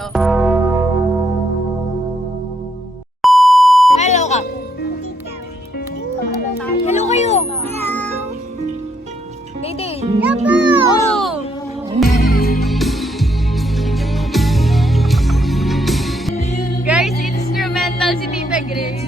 to. Hello ka. Hello kayo. Day. Oh. Guys, instrumental si Tita Grace.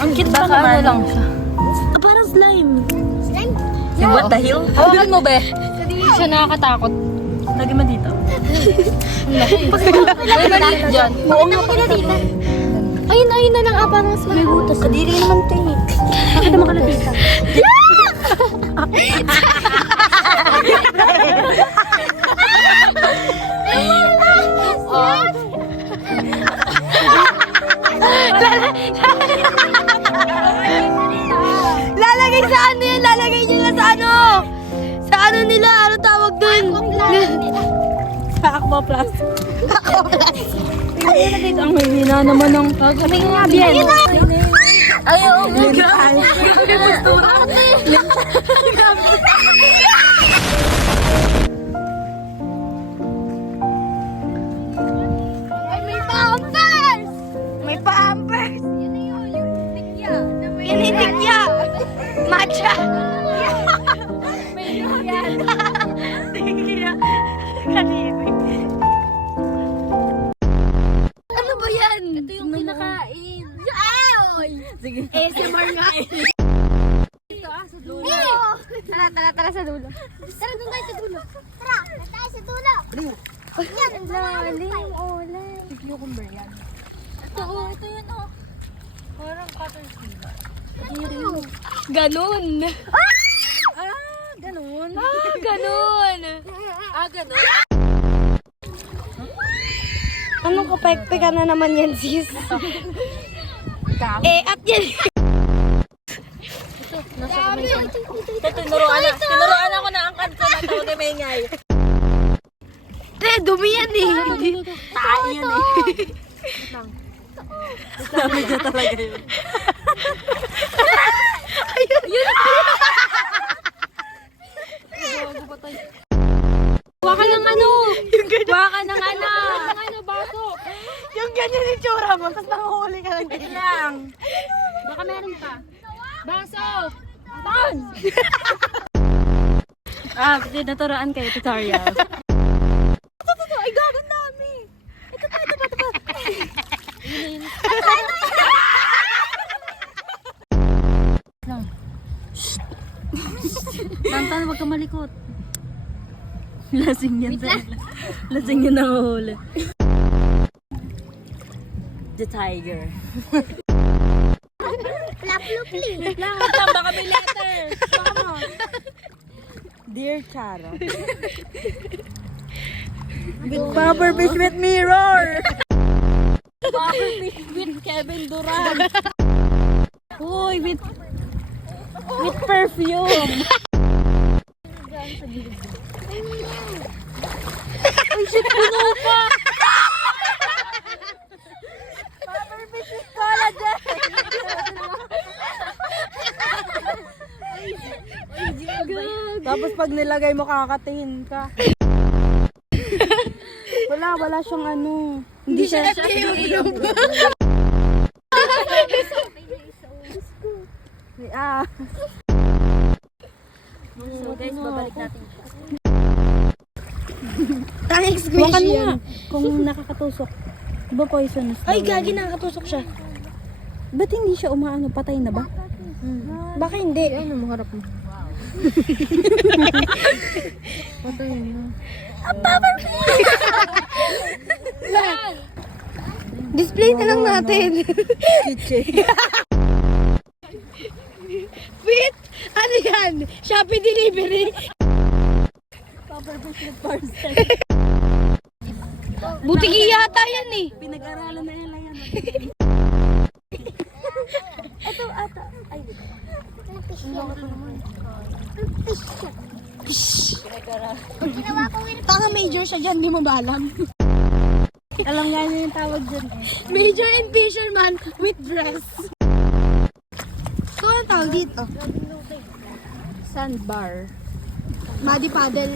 Ang cute pa naman. Ano lang siya. Parang slime. Slime? What the hell? Hawakan mo, be. Hindi siya nakakatakot. Lagi mo dito. Maliit dyan. Oo nga pala dito. Ayun na lang, parang mas May butas. Kadiri naman ito eh. Bakit naman ka na dito? Lalagay sa ano yan? Lalagay nila sa ano? Sa ano nila? Ano tawag dun? Sa Aquaplus. Ang may hina naman ng kami nga bien. Ayaw, may pampers! May pampers! Yun na yun, yung tikya. Yan yung tikya. Matcha. May yan. Tikya. Kanina. Ano ba yan? Ito yung kinakain. Ay! Sige. ASMR nga eh. Ito sa dulo. Tara sa dulo. Tara doon tayo sa dulo. Tara, tayo sa dulo. Yan, ang lalim. Olay. Cucumber yan. Ito yun oh. Parang caterpillar. Ganun. Ganun. Ganun. Ganun. Anong kapekpeka na naman yan, sis? At yan. Tinuruan ako na angkat ko na tawag na may ngay. Dumi yan eh. Tayo yan eh. Sabi niya talaga yun. Waka ng ano. Waka ng ano. Baso. Yung ganyan yung tsura mo, tapos nanguhuli ka lang dito lang. Baka meron pa. Baso. Ton. Kasi naturaan kayo tutorial. Ay, gagawin dami. Ito pa. Tantan, wag ka malikot. Lasing yan sa lasing yan nanguhuli. The tiger. Plap-plupli. Baka may letter. Dear Charo. With Puffer Fish with mirror. Puffer Fish with Kevin Durant. Uy, with perfume. Ay, shit, puno pa. Puffer Fish with collagen. Tapos pag nilagay mo, kakatingin ka. Wala siyang ano. Hindi siya. So guys, babalik natin siya. Thanks, Wakan mo nga. Kung nakakatusok. Diba poisonous? Ay, gagi, nakakatusok siya. Ba't hindi siya umaano? Patay na ba? Baka hindi. Ano mo harap mo? Patay na. Ang power Display na lang natin. Wait! Ano yan? Shopee delivery? Butiki yata yan eh. Pinag-aralan na nila yan. Ito ata. Ay, Tanga major siya dyan, di mo ba alam? Alam nga niyo yung tawag dyan eh. Major and fisherman with dress. Ito ang tawag dito. Sandbar. Muddy paddle.